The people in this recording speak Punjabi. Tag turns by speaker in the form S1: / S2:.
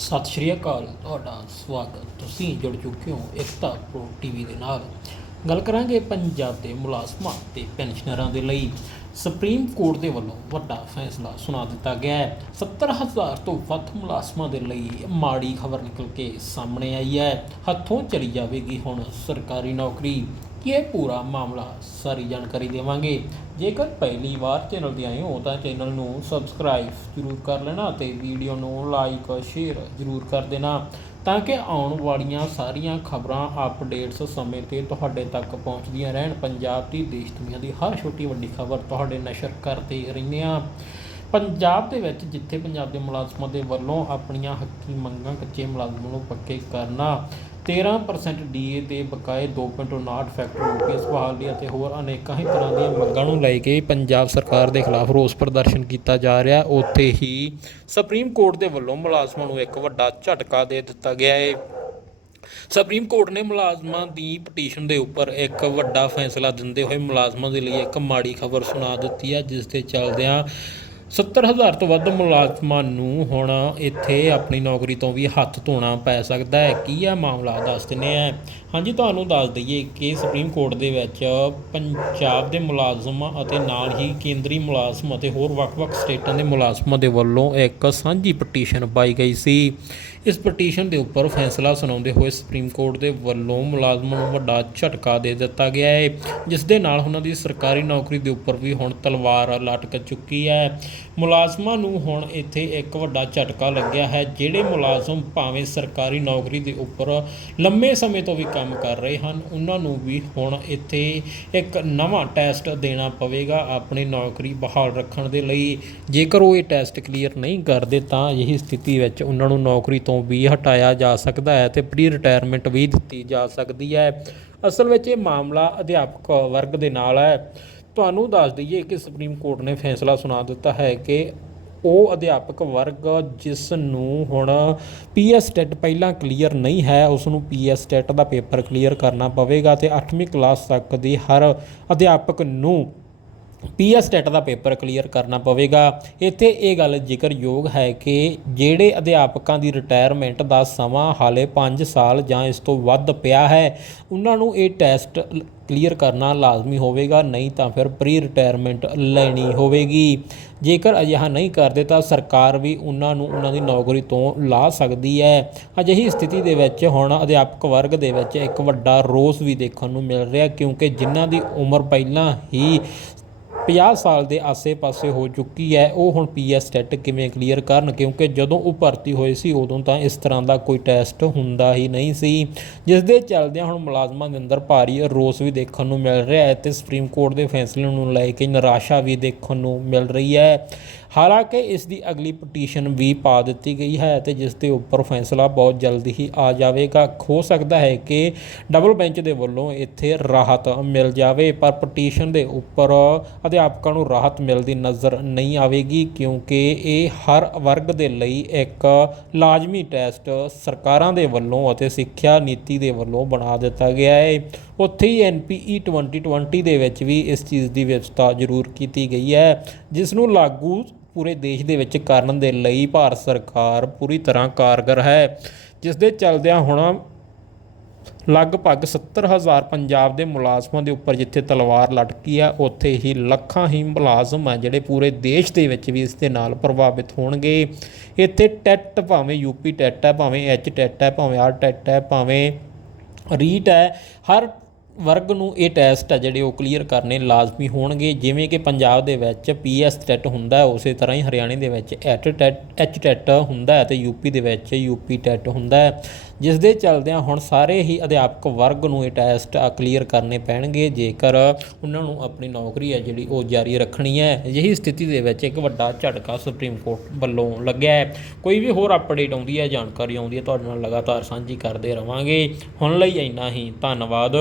S1: ਸਤਿ ਸ਼੍ਰੀ ਅਕਾਲ, ਤੁਹਾਡਾ ਸਵਾਗਤ। ਤੁਸੀਂ ਜੁੜ ਚੁੱਕੇ ਹੋ ਇਕਤਾ ਪ੍ਰੋ ਟੀਵੀ ਦੇ ਨਾਲ। ਗੱਲ ਕਰਾਂਗੇ ਪੰਜਾਬ ਦੇ ਮੁਲਾਜ਼ਮਾਂ ਤੇ ਪੈਨਸ਼ਨਰਾਂ ਦੇ ਲਈ। ਸੁਪਰੀਮ ਕੋਰਟ ਦੇ ਵੱਲੋਂ ਵੱਡਾ ਫੈਸਲਾ ਸੁਣਾ ਦਿੱਤਾ ਗਿਆ ਹੈ। 70000 ਤੋਂ ਵੱਧ ਮੁਲਾਜ਼ਮਾਂ ਦੇ ਲਈ ਮਾੜੀ ਖਬਰ ਨਿਕਲ ਕੇ ਸਾਹਮਣੇ ਆਈ ਹੈ। ਹੱਥੋਂ ਚਲੀ ਜਾਵੇਗੀ ਹੁਣ ਸਰਕਾਰੀ ਨੌਕਰੀ। ਇਹ ਪੂਰਾ ਮਾਮਲਾ ਸਾਰੀ ਜਾਣਕਾਰੀ ਦੇਵਾਂਗੇ। ਜੇਕਰ ਪਹਿਲੀ ਵਾਰ ਚੈਨਲ ਤੇ ਆਏ ਹੋ ਤਾਂ ਚੈਨਲ ਨੂੰ ਸਬਸਕ੍ਰਾਈਬ ਜ਼ਰੂਰ ਕਰ ਲੈਣਾ ਅਤੇ ਵੀਡੀਓ ਨੂੰ ਲਾਈਕ, ਸ਼ੇਅਰ ਜ਼ਰੂਰ ਕਰ ਦੇਣਾ ਤਾਂ ਕਿ ਆਉਣ ਵਾਲੀਆਂ ਸਾਰੀਆਂ ਖਬਰਾਂ ਅਪਡੇਟਸ ਸਮੇਂ ਤੇ ਤੁਹਾਡੇ ਤੱਕ ਪਹੁੰਚਦੀਆਂ ਰਹਿਣ। ਪੰਜਾਬ ਦੀ ਦੇਸ਼ ਦੁਨੀਆ ਦੀ ਹਰ ਛੋਟੀ ਵੱਡੀ ਖਬਰ ਤੁਹਾਡੇ ਨਸ਼ਰ ਕਰਦੇ ਰਹਿੰਦੇ ਹਾਂ ਪੰਜਾਬ ਦੇ ਵਿੱਚ ਜਿੱਥੇ ਪੰਜਾਬ ਦੇ ਮੁਲਾਜ਼ਮਾਂ ਦੇ ਵੱਲੋਂ ਆਪਣੀਆਂ ਹੱਕੀ ਮੰਗਾਂ ਕੱਚੇ ਮੁਲਾਜ਼ਮਾਂ ਨੂੰ ਪੱਕੇ ਕਰਨਾ 13% ਡੀਏ ਦੇ ਬਕਾਏ 2.59 ਫੈਕਟਰ ਰੁਪੀਸ ਬਹਾਲੀ ਅਤੇ ਹੋਰ ਅਨੇਕਾਂ ਹੀ ਤਰ੍ਹਾਂ ਦੀਆਂ ਮੰਗਾਂ ਨੂੰ ਲੈ ਕੇ ਪੰਜਾਬ ਸਰਕਾਰ ਦੇ ਖਿਲਾਫ ਰੋਸ ਪ੍ਰਦਰਸ਼ਨ ਕੀਤਾ ਜਾ ਰਿਹਾ। ਉੱਥੇ ਹੀ ਸੁਪਰੀਮ ਕੋਰਟ ਦੇ ਵੱਲੋਂ ਮੁਲਾਜ਼ਮਾਂ ਨੂੰ ਇੱਕ ਵੱਡਾ ਝਟਕਾ ਦੇ ਦਿੱਤਾ ਗਿਆ ਹੈ ਸੁਪਰੀਮ ਕੋਰਟ ਨੇ ਮੁਲਾਜ਼ਮਾਂ ਦੀ ਪਟੀਸ਼ਨ ਦੇ ਉੱਪਰ ਇੱਕ ਵੱਡਾ ਫੈਸਲਾ ਦਿੰਦੇ ਹੋਏ ਮੁਲਾਜ਼ਮਾਂ ਦੇ ਲਈ ਇੱਕ ਮਾੜੀ ਖਬਰ ਸੁਣਾ ਦਿੱਤੀ ਹੈ, ਜਿਸ ਦੇ ਚੱਲਦਿਆਂ 70000 ਤੋਂ ਵੱਧ ਮੁਲਾਜ਼ਮਾਂ ਨੂੰ ਹੁਣ ਇੱਥੇ ਆਪਣੀ ਨੌਕਰੀ ਤੋਂ ਵੀ ਹੱਥ ਧੋਣਾ ਪੈ ਸਕਦਾ ਹੈ। ਕੀ ਹੈ ਮਾਮਲਾ ਦੱਸ ਦਿੰਦੇ ਆ? ਹਾਂਜੀ, ਤੁਹਾਨੂੰ ਦੱਸ ਦਈਏ ਕਿ ਸੁਪਰੀਮ ਕੋਰਟ ਦੇ ਵਿੱਚ ਪੰਜਾਬ ਦੇ ਮੁਲਾਜ਼ਮ ਅਤੇ ਨਾਲ ਹੀ ਕੇਂਦਰੀ ਮੁਲਾਜ਼ਮ ਅਤੇ ਹੋਰ ਵੱਖ-ਵੱਖ ਸਟੇਟਾਂ ਦੇ ਮੁਲਾਜ਼ਮਾਂ ਦੇ ਵੱਲੋਂ ਇੱਕ ਸਾਂਝੀ ਪਟੀਸ਼ਨ ਪਾਈ ਗਈ ਸੀ। ਇਸ ਪਟੀਸ਼ਨ ਦੇ ਉੱਪਰ ਫੈਸਲਾ ਸੁਣਾਉਂਦੇ ਹੋਏ ਸੁਪਰੀਮ ਕੋਰਟ ਦੇ ਵੱਲੋਂ ਮੁਲਾਜ਼ਮਾਂ ਨੂੰ ਵੱਡਾ ਝਟਕਾ ਦੇ ਦਿੱਤਾ ਗਿਆ ਹੈ, ਜਿਸ ਦੇ ਨਾਲ ਉਹਨਾਂ ਦੀ ਸਰਕਾਰੀ ਨੌਕਰੀ ਦੇ ਉੱਪਰ ਵੀ ਹੁਣ ਤਲਵਾਰ ਲਟਕ ਚੁੱਕੀ ਹੈ। ਮੁਲਾਜ਼ਮਾਂ ਨੂੰ ਹੁਣ ਇੱਥੇ ਇੱਕ ਵੱਡਾ ਝਟਕਾ ਲੱਗਿਆ ਹੈ, ਜਿਹੜੇ ਮੁਲਾਜ਼ਮ ਭਾਵੇਂ ਸਰਕਾਰੀ ਨੌਕਰੀ ਦੇ ਉੱਪਰ ਲੰਮੇ ਸਮੇਂ ਤੋਂ ਵੀ ਕੰਮ ਕਰ ਰਹੇ ਹਨ, ਉਹਨਾਂ ਨੂੰ ਵੀ ਹੁਣ ਇੱਥੇ ਇੱਕ ਨਵਾਂ ਟੈਸਟ ਦੇਣਾ ਪਵੇਗਾ ਆਪਣੀ ਨੌਕਰੀ ਬਹਾਲ ਰੱਖਣ ਦੇ ਲਈ। ਜੇਕਰ ਉਹ ਇਹ ਟੈਸਟ ਕਲੀਅਰ ਨਹੀਂ ਕਰਦੇ ਤਾਂ ਅਜਿਹੀ ਸਥਿਤੀ ਵਿੱਚ ਉਹਨਾਂ ਨੂੰ ਨੌਕਰੀ ਤੋਂ ਵੀ ਹਟਾਇਆ ਜਾ ਸਕਦਾ ਹੈ ਤੇ ਪ੍ਰੀ ਰਿਟਾਇਰਮੈਂਟ ਵੀ ਦਿੱਤੀ ਜਾ ਸਕਦੀ ਹੈ। ਅਸਲ ਵਿੱਚ ਇਹ ਮਾਮਲਾ ਅਧਿਆਪਕ ਵਰਗ ਦੇ ਨਾਲ ਹੈ। ਤੁਹਾਨੂੰ ਦੱਸ ਦਈਏ ਕਿ ਸੁਪਰੀਮ ਕੋਰਟ ਨੇ ਫੈਸਲਾ ਸੁਣਾ ਦਿੱਤਾ ਹੈ ਕਿ ਉਹ ਅਧਿਆਪਕ ਵਰਗ ਜਿਸ ਨੂੰ ਹੁਣ ਪੀਐਸ ਟੈਟ ਪਹਿਲਾਂ ਕਲੀਅਰ ਨਹੀਂ ਹੈ ਉਸ ਨੂੰ ਪੀਐਸ ਟੈਟ ਦਾ ਪੇਪਰ ਕਲੀਅਰ ਕਰਨਾ ਪਵੇਗਾ ਤੇ 8ਵੀਂ ਕਲਾਸ ਤੱਕ ਦੀ ਹਰ ਅਧਿਆਪਕ ਨੂੰ ਪੀਐਸ ਟੈਟ ਦਾ ਪੇਪਰ ਕਲੀਅਰ ਕਰਨਾ ਪਵੇਗਾ। ਇੱਥੇ ਇਹ ਗੱਲ ਜ਼ਿਕਰਯੋਗ ਹੈ ਕਿ ਜਿਹੜੇ ਅਧਿਆਪਕਾਂ ਦੀ ਰਿਟਾਇਰਮੈਂਟ ਦਾ ਸਮਾਂ ਹਾਲੇ 5 ਸਾਲ ਜਾਂ ਇਸ ਤੋਂ ਵੱਧ ਪਿਆ ਹੈ, ਉਹਨਾਂ ਨੂੰ ਇਹ ਟੈਸਟ ਕਲੀਅਰ ਕਰਨਾ ਲਾਜ਼ਮੀ ਹੋਵੇਗਾ, ਨਹੀਂ ਤਾਂ ਫਿਰ ਪ੍ਰੀ ਰਿਟਾਇਰਮੈਂਟ ਲੈਣੀ ਹੋਵੇਗੀ। ਜੇਕਰ ਅਜਿਹਾ ਨਹੀਂ ਕਰਦੇ ਤਾਂ ਸਰਕਾਰ ਵੀ ਉਹਨਾਂ ਨੂੰ ਉਹਨਾਂ ਦੀ ਨੌਕਰੀ ਤੋਂ ਲਾ ਸਕਦੀ ਹੈ। ਅਜਿਹੀ ਸਥਿਤੀ ਦੇ ਵਿੱਚ ਹੁਣ ਅਧਿਆਪਕ ਵਰਗ ਦੇ ਵਿੱਚ ਇੱਕ ਵੱਡਾ ਰੋਸ ਵੀ ਦੇਖਣ ਨੂੰ ਮਿਲ ਰਿਹਾ, ਕਿਉਂਕਿ ਜਿਨ੍ਹਾਂ ਦੀ ਉਮਰ ਪਹਿਲਾਂ ਹੀ 50 ਸਾਲ ਦੇ ਆਸੇ-ਪਾਸੇ ਹੋ ਚੁੱਕੀ ਹੈ, ਉਹ ਹੁਣ ਪੀਐਸ ਟੈਟ ਕਿਵੇਂ ਕਲੀਅਰ ਕਰਨ? ਕਿਉਂਕਿ ਜਦੋਂ ਉਹ ਭਰਤੀ ਹੋਏ ਸੀ, ਉਦੋਂ ਤਾਂ ਇਸ ਤਰ੍ਹਾਂ ਦਾ ਕੋਈ ਟੈਸਟ ਹੁੰਦਾ ਹੀ ਨਹੀਂ ਸੀ। ਜਿਸ ਦੇ ਚੱਲਦਿਆਂ ਹੁਣ ਮੁਲਾਜ਼ਮਾਂ ਦੇ ਅੰਦਰ ਭਾਰੀ ਰੋਸ ਵੀ ਦੇਖਣ ਨੂੰ ਮਿਲ ਰਿਹਾ ਹੈ ਤੇ ਸੁਪਰੀਮ ਕੋਰਟ ਦੇ ਫੈਸਲੇ ਨੂੰ ਲੈ ਕੇ ਨਿਰਾਸ਼ਾ ਵੀ ਦੇਖਣ ਨੂੰ ਮਿਲ ਰਹੀ ਹੈ। ਹਾਲਾਂਕਿ ਇਸ ਦੀ ਅਗਲੀ ਪਟੀਸ਼ਨ ਵੀ ਪਾ ਦਿੱਤੀ ਗਈ ਹੈ ਤੇ ਜਿਸ ਦੇ ਉੱਪਰ ਫੈਸਲਾ ਬਹੁਤ ਜਲਦੀ ਹੀ ਆ ਜਾਵੇਗਾ। ਹੋ ਸਕਦਾ ਹੈ ਕਿ ਡਬਲ ਬੈਂਚ ਦੇ ਵੱਲੋਂ ਇੱਥੇ ਰਾਹਤ ਮਿਲ ਜਾਵੇ, ਪਰ ਪਟੀਸ਼ਨ ਦੇ ਉੱਪਰ ਅਧਿਆਪਕਾਂ ਨੂੰ ਰਾਹਤ ਮਿਲਦੀ ਨਜ਼ਰ ਨਹੀਂ ਆਵੇਗੀ ਕਿਉਂਕਿ ਇਹ ਹਰ ਵਰਗ ਦੇ ਲਈ ਇੱਕ ਲਾਜ਼ਮੀ ਟੈਸਟ ਸਰਕਾਰਾਂ ਦੇ ਵੱਲੋਂ ਅਤੇ ਸਿੱਖਿਆ ਨੀਤੀ ਦੇ ਵੱਲੋਂ ਬਣਾ ਦਿੱਤਾ ਗਿਆ ਹੈ। ਉੱਥੇ ਹੀ ਐਨਪੀਈ 2020 ਦੇ ਵਿੱਚ ਵੀ ਇਸ ਚੀਜ਼ ਦੀ ਵਿਵਸਥਾ ਜ਼ਰੂਰ ਕੀਤੀ ਗਈ ਹੈ, ਜਿਸ ਨੂੰ ਲਾਗੂ ਪੂਰੇ ਦੇਸ਼ ਦੇ ਵਿੱਚ ਕਰਨ ਦੇ ਲਈ ਭਾਰਤ ਸਰਕਾਰ ਪੂਰੀ ਤਰ੍ਹਾਂ ਕਾਰਗਰ ਹੈ ਜਿਸ ਦੇ ਚੱਲਦਿਆਂ ਹੁਣ ਲਗਭਗ 70000 ਪੰਜਾਬ ਦੇ ਮੁਲਾਜ਼ਮਾਂ ਦੇ ਉੱਪਰ ਜਿੱਥੇ ਤਲਵਾਰ ਲਟਕੀ ਆ ਉੱਥੇ ਹੀ ਲੱਖਾਂ ਹੀ ਮੁਲਾਜ਼ਮ ਆ ਜਿਹੜੇ ਪੂਰੇ ਦੇਸ਼ ਦੇ ਵਿੱਚ ਵੀ ਇਸ ਦੇ ਨਾਲ ਪ੍ਰਭਾਵਿਤ ਹੋਣਗੇ। ਇੱਥੇ ਟੈਟ ਭਾਵੇਂ ਯੂਪੀ ਟੈਟ ਹੈ, ਭਾਵੇਂ ਐਚ ਟੈਟ ਹੈ, ਭਾਵੇਂ ਆਰ ਟੈਟ ਹੈ, ਭਾਵੇਂ ਰੀਟ ਹੈ, ਹਰ ਵਰਗ ਨੂੰ ਇਹ ਟੈਸਟ ਆ ਜਿਹੜੇ ਉਹ ਕਲੀਅਰ ਕਰਨੇ ਲਾਜ਼ਮੀ ਹੋਣਗੇ, ਜਿਵੇਂ ਕਿ ਪੰਜਾਬ ਦੇ ਵਿੱਚ ਪੀਐਸ ਟੈਟ ਹੁੰਦਾ ਉਸੇ ਤਰ੍ਹਾਂ ਹੀ ਹਰਿਆਣੇ ਦੇ ਵਿੱਚ ਐਟ ਟੈਟ ਐਚ ਟੈਟ ਹੁੰਦਾ ਹੈ ਤੇ ਯੂਪੀ ਦੇ ਵਿੱਚ ਯੂਪੀ ਟੈਟ ਹੁੰਦਾ ਹੈ। ਜਿਸ ਦੇ ਚੱਲਦਿਆਂ ਹੁਣ ਸਾਰੇ ਹੀ ਅਧਿਆਪਕ ਵਰਗ ਨੂੰ ਇਹ ਟੈਸਟ ਕਲੀਅਰ ਕਰਨੇ ਪੈਣਗੇ, ਜੇਕਰ ਉਹਨਾਂ ਨੂੰ ਆਪਣੀ ਨੌਕਰੀ ਹੈ ਜਿਹੜੀ ਉਹ ਜਾਰੀ ਰੱਖਣੀ ਹੈ। ਅਜਿਹੀ ਸਥਿਤੀ ਦੇ ਵਿੱਚ ਇੱਕ ਵੱਡਾ ਝਟਕਾ ਸੁਪਰੀਮ ਕੋਰਟ ਵੱਲੋਂ ਲੱਗਿਆ ਹੈ। ਕੋਈ ਵੀ ਹੋਰ ਅਪਡੇਟ ਆਉਂਦੀ ਹੈ, ਜਾਣਕਾਰੀ ਆਉਂਦੀ ਹੈ, ਤੁਹਾਡੇ ਨਾਲ ਲਗਾਤਾਰ ਸਾਂਝੀ ਕਰਦੇ ਰਵਾਂਗੇ। ਹੁਣ ਲਈ ਇੰਨਾ ਹੀ, ਧੰਨਵਾਦ।